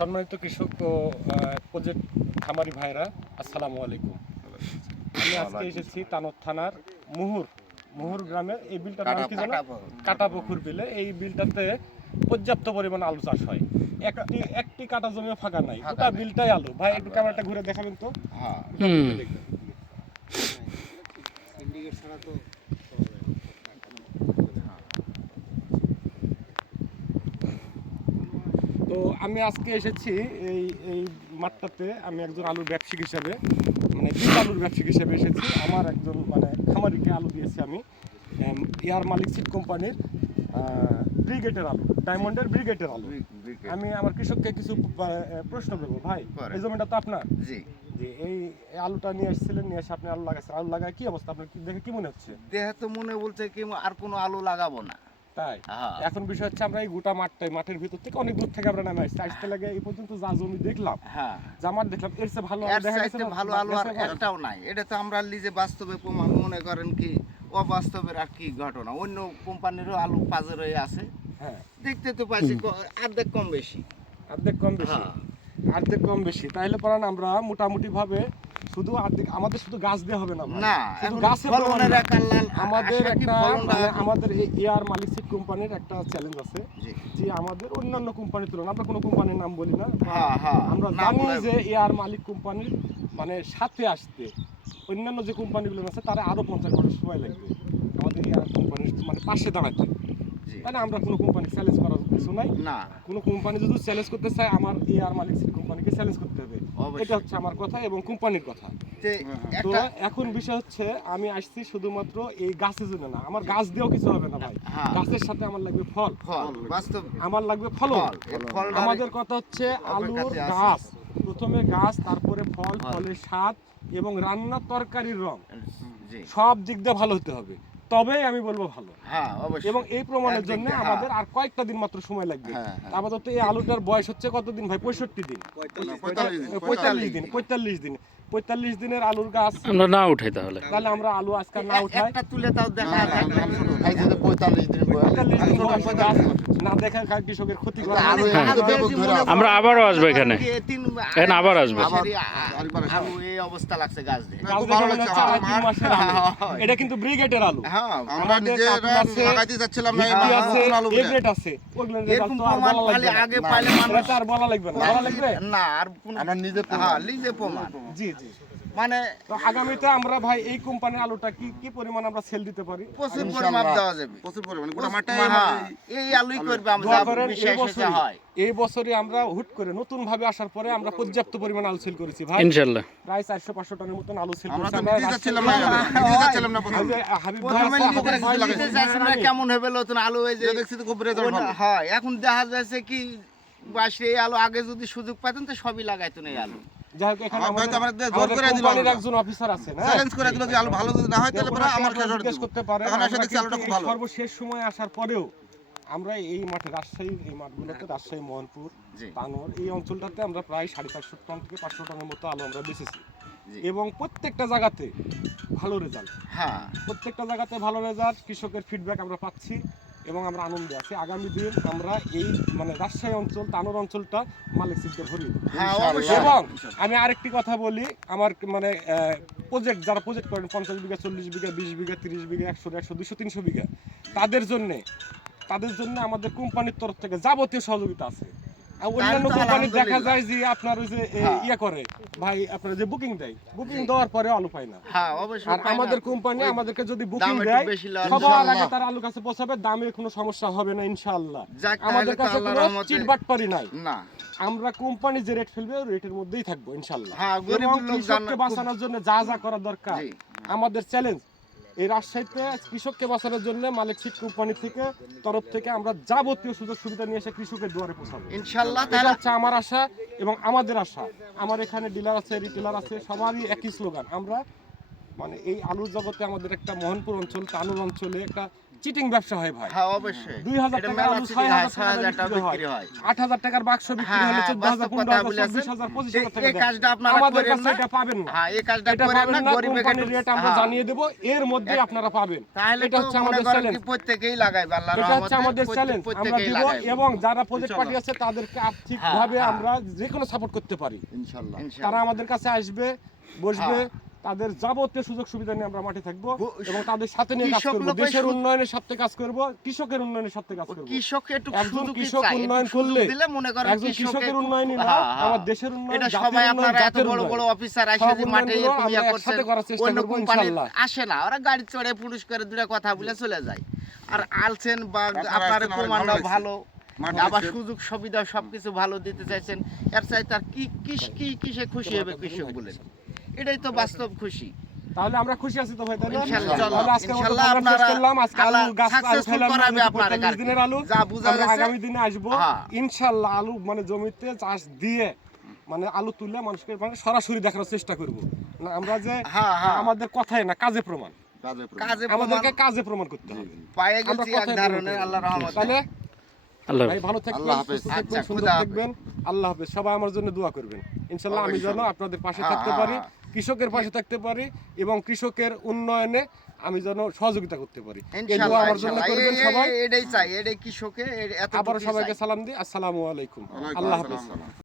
সম্মানিত কৃষক ও প্রজেক্ট খামারি ভাইরা, আসসালামু আলাইকুম। আমি আজকে এসেছি তানোর থানার মুহুর গ্রামে। এই বিলটার নাম কি জানো? কাটাপুকুর বিলে। এই বিলটাতে পর্যাপ্ত পরিমাণ আলু চাষ হয়। একটি কাটা জমিও ফাঁকা নাই, গোটা বিলটাই আলু। ভাই একটু ক্যামেরাটা ঘুরে দেখাবেন তো। তো আমি আজকে এসেছি এই এই মাঠটাতে। আমি একজন আলুর ব্যবসায়িক হিসেবে, মানে বীজ আলুর ব্যবসায়িক হিসেবে এসেছি। আমার একজন মানে খামারিকে আলু দিয়েছি আমি, ইয়ার মালিক সিড কোম্পানির ব্রিগেডের আলু, ডায়মন্ডের ব্রিগেডের আলু। আমি আমার কৃষককে কিছু প্রশ্ন করবো। ভাই, এই জমিটা তো আপনার? জি। এই আলুটা নিয়ে এসেছিলেন, নিয়ে এসে আপনি আলু লাগাচ্ছেন। আলু লাগায় কি অবস্থা আপনার দেখে কি মনে হচ্ছে? দেখে তো মনে বলছে কি আর কোনো আলু লাগাবো না। তাই এখন বিষয় হচ্ছে, আমরা এই গোটা মাঠের ভিতর থেকে অনেক দূর থেকে আমরা নামে আসতে লাগে এই পর্যন্ত যা জমি দেখলাম, জামার দেখলাম, এর চেয়ে ভালো আলু দেখা গেছে। ভালো আলু আর একটাও নাই। এটা তো আমরা নিজে বাস্তবে প্রমাণ। মনে করেন কি অবাস্তবের আর কি ঘটনা, অন্য কোম্পানিরও আলু পাজের হয়ে আছে। দেখতে তো পাইছি অর্ধেক কম বেশি। অর্ধেক কম বেশি তাহলে পরান আমরা মোটামুটি ভাবে শুধু আমাদের শুধু গাছ দেওয়া হবে না, শুধু গাছের আমাদের একটা আমাদের এই এয়ার মালিক সিড কোম্পানির একটা চ্যালেঞ্জ আছে যে আমাদের অন্যান্য কোম্পানির তুলনায়, আমরা কোনো কোম্পানির নাম বলি না, আমরা জানি যে এয়ার মালিক কোম্পানির মানে সাথে আসতে অন্যান্য যে কোম্পানিগুলো আছে তারা আরো 50 বছর সময় লাগবে আমাদের এয়ার কোম্পানির মানে পাশে দাঁড়াতে। তাহলে আমরা কোনো কোম্পানি চ্যালেঞ্জ করার কিছু নাই। কোনো কোম্পানি যদি চ্যালেঞ্জ করতে চায়, আমার এয়ার মালিক সিড কোম্পানিকে চ্যালেঞ্জ করতে হবে। এটা হচ্ছে আমার কথা এবং কোম্পানির কথা। তো এখন বিষয় হচ্ছে, আমি আসছি শুধুমাত্র এই গাছের জন্য না, আমার গাছ দিয়েও কিছু হবে না ভাই। গাছের সাথে আমার লাগবে ফল, আমার লাগবে ফলন। আমাদের কথা হচ্ছে আলুর গাছ, প্রথমে গাছ, তারপরে ফল, ফলের স্বাদ এবং রান্নার তরকারির রং, সব দিক দিয়ে ভালো হতে হবে, তবেই আমি বলবো ভালো। এবং এই প্রমাণের জন্য আমাদের আর কয়েকটা দিন মাত্র সময় লাগবে। আপাতত এই আলুটার বয়স হচ্ছে কতদিন ভাই? 65 দিন, 45 দিন। 45 দিনের আলুর গাছ আমরা না উঠাই তাহলে আমরা আলু আজকে না উঠাই, একটা তুলে তাও দেখা যায়। 45 দিন বয়সের গাছ না দেখা কৃষকের ক্ষতি করে। আমরা আবারও আসবো এখানে, আবার আসবো। আলু এই অবস্থা লাগছে গাছ দিয়ে। এটা কিন্তু ব্রিগেডের আলু, আমরা নিজে লাগাইতে যাচ্ছিলাম না, এগ্রেড আছে, এরকম প্রমাণ খালি আগে পাইলে মানুষ আর বলা লাগবে না। আর আমরা নিজে নিজে প্রমাণ। জি জি। মানে তো আগামীতে আমরা ভাই এই কোম্পানির আলুটা কি পরিমাণ আমরা সেল দিতে পারি? প্রচুর পরিমাণ দেওয়া যাবে, প্রচুর পরিমাণ গোটা মাঠে এই আলুই করবে। আমরা বিশ্বাস হয় এই বছরই আমরা হুট করে নতুন ভাবে আসার পরে আমরা পর্যাপ্ত পরিমাণ আলু সেল করেছি ভাই, ইনশাআল্লাহ প্রায় 400-500 টনের মতন আলু সেল করেছি। আমরা নিজে যাচ্ছিলাম না, নিজে যাচ্ছিলাম না। হাবিব ভাই কেমন হবে নতুন আলু? এই যে দেখছি তো খুব রেজাল্ট ভালো হয়। এখন দেখা যাচ্ছে কি বাসে এই আলু আগে যদি সুযোগ পাইতেন তো সবই লাগাইতেন এই আলু। যাই হোক, এখানে আমাদের কোম্পানির একজন অফিসার আছে না, চ্যালেঞ্জ করে দিল যে আলু ভালো যদি না হয় তাহলে পরে আমার কাছে জিজ্ঞেস করতে পারে। এখন এসে দেখছি আলুটা খুব ভালো। সর্বশেষ সময় আসার পরেও আমরা এই মাঠে, রাজশাহী এই মাঠগুলোতে, রাজশাহী, মোহনপুর, তানোর এই অঞ্চলটাতে আমরা প্রায় 450 টন থেকে 500 টনের মতো আলু আমরা বেচেছি এবং প্রত্যেকটা জায়গাতে ভালো রেজাল্ট। প্রত্যেকটা জায়গাতে ভালো রেজাল্ট, কৃষকের ফিডব্যাক আমরা পাচ্ছি এবং আমরা আনন্দে আছি। আগামী দিন আমরা এই মানে রাজশাহী অঞ্চল, তানোর অঞ্চলটা মালিক সিদ্ধ ভরিয়ে দেব। এবং আমি আরেকটি কথা বলি, আমার মানে প্রজেক্ট যারা প্রজেক্ট করেন 50 বিঘা, 40 বিঘা, 20 বিঘা, 30 বিঘা, 100, 200, 300 বিঘা, তাদের জন্য আমাদের কোম্পানির তরফ থেকে যাবতীয় সহযোগিতা আছে। অন্যান্য কোম্পানি দেখা যায় যে আপনার ওই যে ইয়া করে ভাই, আপনার যে বুকিং দেয়, বুকিং দেওয়ার পরে আলু পায় না। আর আমাদের কোম্পানি আমাদেরকে যদি বুকিং দেয়, সবার আগে তার আলু কাছে পৌঁছাবে, দামে কোনো সমস্যা হবে না ইনশাআল্লাহ। আমাদের কাছে কোনো চিটবাটপারি নাই। আমরা কোম্পানি যে রেট ফেলবে ওই রেটের মধ্যেই থাকবো ইনশাআল্লাহ। কৃষককে বাঁচানোর জন্য যা যা করা দরকার, আমাদের চ্যালেঞ্জ এই রাজশাহীতে কৃষককে বাঁচানোর জন্য মালিক সিড কোম্পানি থেকে তরফ থেকে আমরা যাবতীয় সুযোগ সুবিধা নিয়ে এসে কৃষকের দুয়ারে পৌঁছাবো ইনশাআল্লাহ। এটা হচ্ছে আমার আশা এবং আমাদের আশা। আমার এখানে ডিলার আছে, রিটেলার আছে, সবারই একই স্লোগান। আমরা মানে এই আলুর জগতে আমাদের একটা মোহনপুর অঞ্চল, তানোর অঞ্চলে একটা চিটিং ব্যবসা হয় ভাই। হ্যাঁ অবশ্যই 2000 এটা টাকা মেলা আলু চিঠি 6000 6000 টাকা বিক্রি বিক্রি হয় 8000 টাকার বাক্স বিক্রি হ্যাঁ, হলে হ্যাঁ, 14000 বাস্তব কথা 15000 বলেছেন। 26000 25000 টাকা এই দেয়। কাজটা আপনারা আমাদের করেন কাছে না। এটা পাবেন না। হ্যাঁ এই কাজটা এটা করেন পাবেন না না, গরিবের কোম্পানির রেট আমরা জানিয়ে দেব, এর মধ্যে আপনারা পাবেন। তাহলে এটা তো হচ্ছে মনে আমাদের করেন চ্যালেঞ্জ, কি প্রত্যেকেই লাগাইবে আল্লাহর এটা হচ্ছে রহমতে আমাদের চ্যালেঞ্জ আমরা প্রত্যেকেই দিব। লাগাইবে এবং যারা প্রজেক্ট পার্টি আছে তাদেরকে আর্থিকভাবে হ্যাঁ। আমরা যে কোনো সাপোর্ট করতে পারি। ইনশাআল্লাহ তারা আমাদের কাছে আসবে, বসবে, তাদের যাবতীয় সুযোগ সুবিধা নিয়ে আমরা মাঠে থাকবো এবং তাদের সাথে নিয়ে কাজ কৃষক করব, লোকের দেশের সুদ- উন্নয়নের সাথে কাজ করব, কৃষকের উন্নয়নের সাথে কাজ করব। কৃষক একটু একজন সুযোগই কৃষক চায়, একটু উন্নয়ন সুযোগ করলে দিলে মনে করেন একজন কৃষকের উন্নয়নই না, হ্যাঁ, হ্যাঁ। আমার দেশের উন্নয়ন, এটা জাতির সবাই উন্নয়ন, আপনারা এত জাতের বড় উন্নয়ন। বড় অফিসার সব আসে যে মাঠে উন্নয়নগুলো এরকম ইয়া আমরা করছেন একসাথে করার চেষ্টা অন্য করবো, কোম্পানি ইনশাআল্লাহ। আসে না, ওরা গাড়ি চড়ে পুরুষ করে দুটা কথা বলে চলে যায়। আর আলছেন বা আপনারা আপনার আসছেন, প্রমাণ ভালো ভালো মাঠে আবার আসছেন। সুযোগ সুবিধা সবকিছু ভালো দিতে চাইছেন, এর চাই তার কিসে খুশি হবে কৃষক বলেন? এটাই তো বাস্তব খুশি। তাহলে আমরা খুশি আছি তো ভাই, তাহলে ইনশাআল্লাহ, তাহলে আজকে ইনশাআল্লাহ আমরা আপনারা করলাম, আজকে আল্লাহ আলু গাছ আলু successful খাইলাম, করাবে আপনারে 45 দিনের আলু, যা বুঝা আমরা গেছে। আগামী দিনে আসবো হ্যাঁ। ইনশাআল্লাহ। আলু মানে জমিতে চাষ দিয়ে মানে আলু তুললে মানুষকে মানে সরাসরি দেখানোর চেষ্টা করব না, আমরা যে হ্যাঁ, হ্যাঁ। আমাদের কথাই না, কাজে প্রমাণ, কাজে আমাদেরকে কাজে প্রমাণ করতে হবে। পায়ে আমরা গেছি এক কথায় ধরনের প্রমাণ আল্লাহর করব। রহমতে। তাহলে আল্লাহ ভাই ভালো থাকবেন, আল্লাহ হাফেজ। সুস্থ থাকবেন, আচ্ছা, সুন্দর খুদা হাফেজ। থাকবেন। আল্লাহ হাফেজ। সবাই আমার জন্য দোয়া করবেন ইনশাআল্লাহ। আমি যেন আপনাদের পাশে হ্যাঁ, থাকতে হ্যাঁ, পারি, হ্যাঁ। কৃষকের পাশে থাকতে পারি এবং কৃষকের উন্নয়নে আমি যেন সহযোগিতা করতে পারি। এই দোয়া ইনশাআল্লাহ, আমার জন্য ইনশাআল্লাহ। করবেন সবাই। এটাই চাই, এটাই কৃষকে এত আবারও সবাইকে সালাম দিই, আসসালামু আলাইকুম, আল্লাহ হাফেজ।